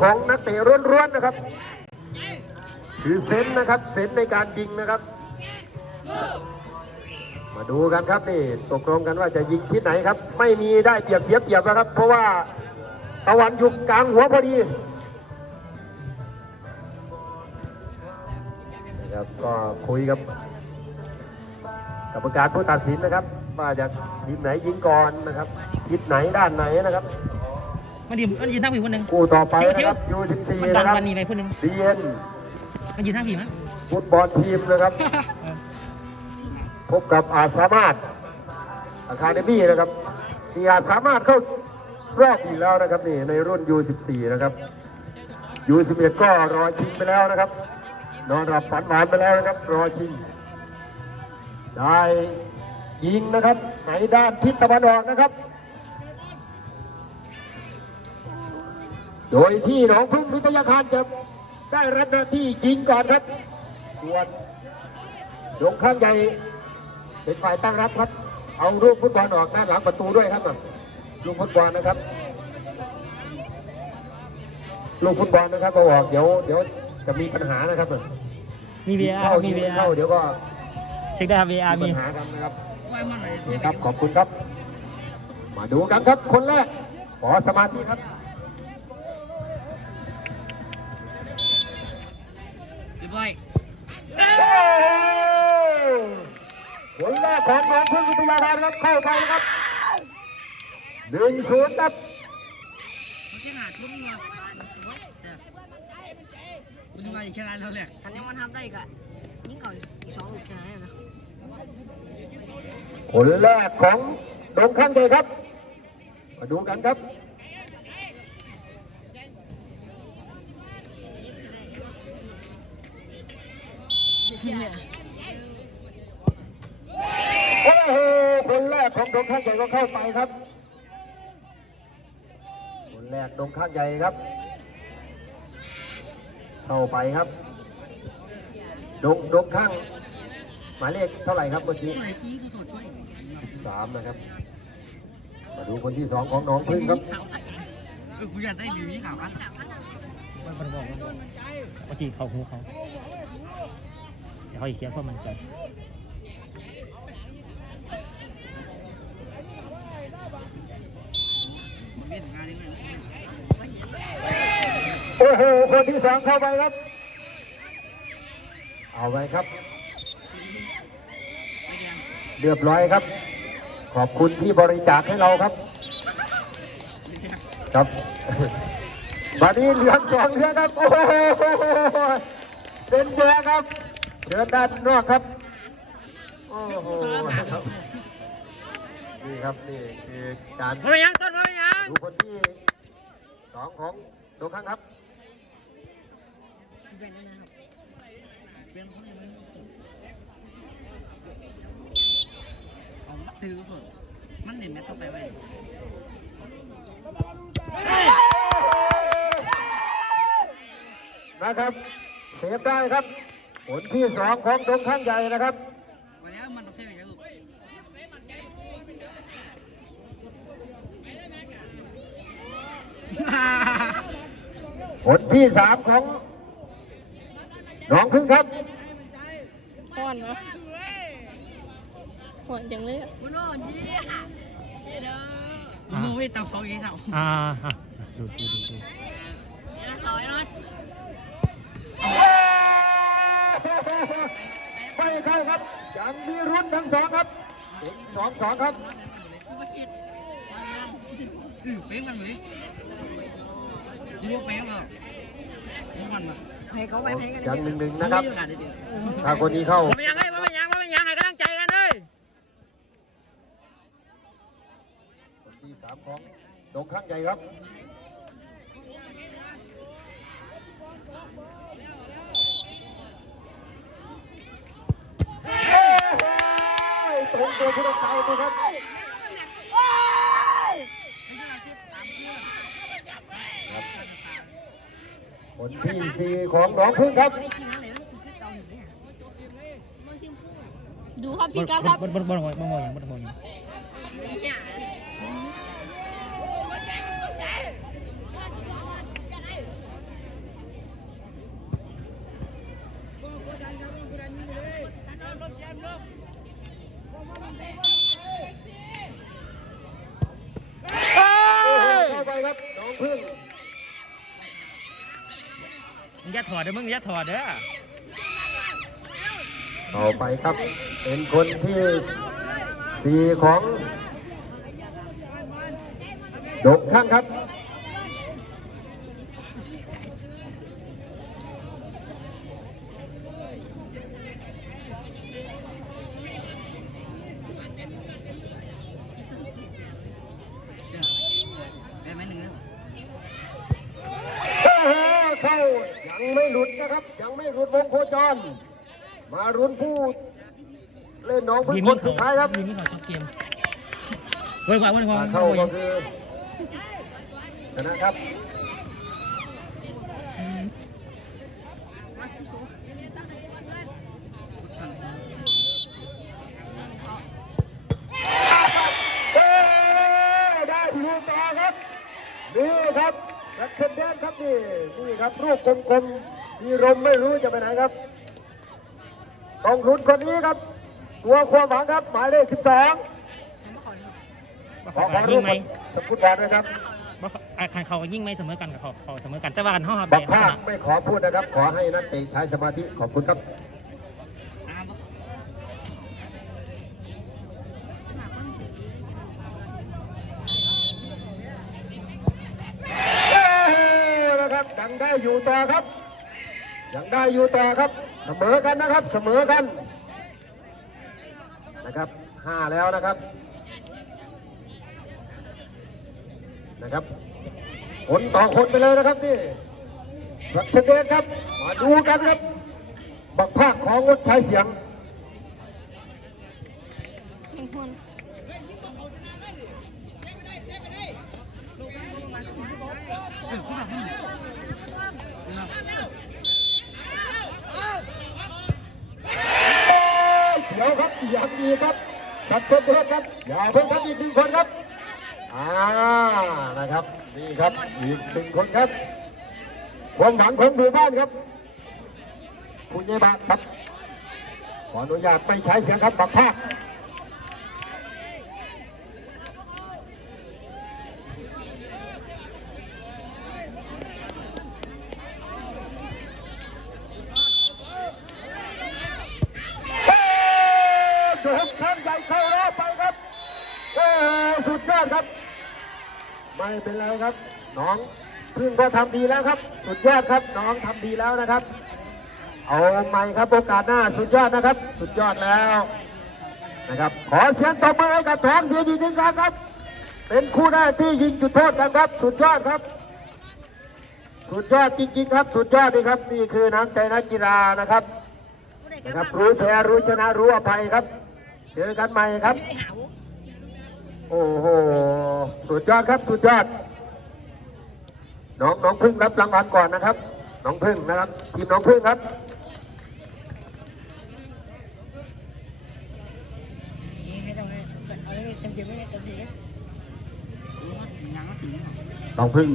ของนักเตะร้วนๆนะครับ คือเซนนะครับเซนในการยิงนะครับ มาดูกันครับนี่ตกลงกันว่าจะยิงที่ไหนครับ ไม่มีได้เปรียบเสียเปรียบนะครับ เพราะว่าตะวันอยู่กลางหัวพอดีนะครับก็คุยกับกรรมการผู้ตัดสินนะครับว่าจะทีมไหนยิงก่อนนะครับทิศไหนด้านไหนนะครับ มันยืนมันยืนทั้งผีคนหนึ่งคู่ต่อไปนะครับยูสิบสี่มันดันะนครับมันนี่ไปคนหนึ่งดีเอ็นมันยืนทั้งผีมั้ยฟุตบอลทีมนะครับเออพบกับอาจสามารถอาคาเดมี่นะครับที่อาจสามารถเข้ารอบอีกแล้วนะครับนี่ในรุ่น U14 นะครับ U11 ก็รอชิงไปแล้วนะครับ นอนรับฝันหวานไปแล้วนะครับ รอชิงได้ยิงนะครับในด้านทิศตะวันออกนะครับ โดยที่หนองพึ่งพิทยาคารจะได้รับหน้าที่ยิงก่อนครับ ส่วนหลวงข้างใหญ่เป็นฝ่ายตั้งรับครับ เอารูปฟุตบอลออกด้านหลังประตูด้วยครับลูกฟุตบอลนะครับ ลูกฟุตบอลนะครับเอาออกเดี๋ยวเดี๋ยวจะมีปัญหานะครับมี VR เข้ามี ยิง VR เข้าเดี๋ยวก็เช็คได้ครับ VR มีมี ปัญหากันนะครับ ครับขอบคุณครับ มาดูกันครับคนแรกขอสมาธิครับ ของน้องพึ่งวิทยาการครับเข้าไปครับหนึ่งศูนย์ครับมันแค่หาทุ่มเงาแต่มันดูมาอีกแค่นั้นแล้วแหละอันนี้มันทำได้อีกอะยิ่งเก่าอีกสองลูกแค่นั้นนะคนแรกของดงข้างใหญ่ครับ มาดูกันครับโอ้โหคนแรกของดงข้างใหญ่ก็เข้าไปครับ คนแรกดงข้างใหญ่ครับ เข้าไปครับ ดงดงข้าง หมายเลขเท่าไหร่ครับเมื่อกี้ช่วยพี่ก็ถอดช่วยสามนะครับ มาดูคนที่สองของน้องพึ่งครับเออกูอยากได้บิวนี่ข่าวกันมันมันบอกมันบอกว่าฉีดเขาหูเขาเดี๋ยวเขาอีกเสียความมั่นใจ มันเล่นงานนี้เลย โอ้โห คนที่สองเข้าไปครับ เอาไปครับไม่แดงเรียบร้อยครับ ขอบคุณที่บริจาคให้เราครับ ครับบัดนี้เหลืองสองเหลืองครับ โอ้โหเป็นแดงครับเชิญด้านนอกครับ โอ้โหครับ นี่ครับนี่คือการมาเป็นยังต้นมาเป็นยังดูคนที่สองของดวงข้างครับเปลี่ยนได้ไหมครับเปลี่ยนคนยังไม่เอาถือก็ถอดมันเห็นแม่ต้องไปไว้นะครับเซฟได้ครับ ผลที่สองของดวงข้างใหญ่นะครับวันนี้มันต้องเซฟ อย่างลูกผลที่สามของน้องพึ่งครับห่อนเหรอห่อนจังเลยอะมึงดูไว้เตาสองอย่างนี้เตาอ่าอะดูดูดูดูไม่เข้าครับยังมีรุ่นทั้งสองครับผลสองสองครับอือเป้งมันเลย ดูว่าเป้งเหรอดูมันอะให้เขาไปให้กันยังหนึ่งหนึ่งนะครับไม่มีโอกาด้เดียวถ้าคนนี้เข้าไมาเป็นยังไงไมาเป็นยังมาเป็นยังให้กำลังใจกันเลยคนที่สามของดงข้างใหญ่ครับตรงตัวผู้ต้องเตาดูครับ คนที่สี่ของน้องพึ่งครับดูครับพี่ก้าวครับบนบนบนหอยบนหอยบนหอไปครับน้องพึ่ง มึงอย่าถอดเด้อมึงอย่าถอดเด้อต่อไปครับ เป็นคนที่สี่ของดกข้างครับ ไปไหมหนึ่งแล้ว โอ้โห เข้ายังไม่หลุดนะครับ ยังไม่หลุดวงโคจร มารุนผู้เล่นน้องพึ่งทีมคนี้นสุดท้ายครับทีมนี้เขาจบเกมเว้ยกว่าเว้ยกว่ามาเว้ยเข้ากว่าก็คือชนะครับ เอ้ยได้ลูกต่อครับ นี่ครับนักเท นเดนครับนี่นี่ครับรูปกลมๆมีลมไม่รู้จะไปไหนครับต้องลุ้นคนนี้ครับ ตัวความหวังครับ หมายเลข12บ่ขอเขาขอยิรูงปไหมสมพุทธบอลด้วยครับบ่เขาอะคันเขาก็ยิงไหมเสมอกันกับเขาเขาเสมอกันแต่ว่ากันห้องบักชภาคนะไม่ขอพูดนะครับ ขอให้นักเตะใช้สมาธิขอบคุณครับ ตามปะ เอ้ยนะครับ ยังได้อยู่ต่อครับ ยังได้อยู่ต่อครับ เสมอกันนะครับ เสมอกัน นะครับห้าแล้วนะครับ นะครับคนต่อคนไปเลยนะครับนี่สักเดนครับ มาดูกันครับ บักภาคของงดใช้เสียง เออคู่แบบนี้นะครับ เดี๋ยวครับยังมีครับสัตว์เทศครับอย่าเพิ่งครับอีกหนึ่งคนครับอ่านะครับนี่ครับอีกหนึ่งคนครับความหวังของหมู่บ้านครับผู้ใหญ่บ้านครับขออนุญาตไม่ใช้เสียงครับบักภาค โอ้โหท่านใหญ่เข้ารอบไปครับ โอ้โห สุดยอดครับ ไม่เป็นไรครับ น้องพึ่งก็ทำดีแล้วครับ สุดยอดครับ น้องทำดีแล้วนะครับ เอาใหม่ครับโอกาสหน้าสุดยอดนะครับ สุดยอดแล้วนะครับ ขอเสียงตบมือให้กับท้องเดียดีหนึ่งครั้งครับ เป็นคู่แรกที่ยิงจุดโทษกันครับ สุดยอดครับ สุดยอดจริงๆครับ สุดยอดเลยครับ นี่คือน้ำใจนักกีฬานะครับนะครับ รู้แพ้รู้ชนะรู้อภัยครับ เจอกันใหม่ครับ โอ้โห สุดยอดครับ สุดยอด น้องน้องพึ่งรับรางวัลก่อนนะครับ น้องพึ่งนะครับทีมน้องพึ่งครับยิงให้ตรงนี้เอาให้เต็มที่ไม่ได้เต็มที่เลยยังก็ถึงน้องพึ่ง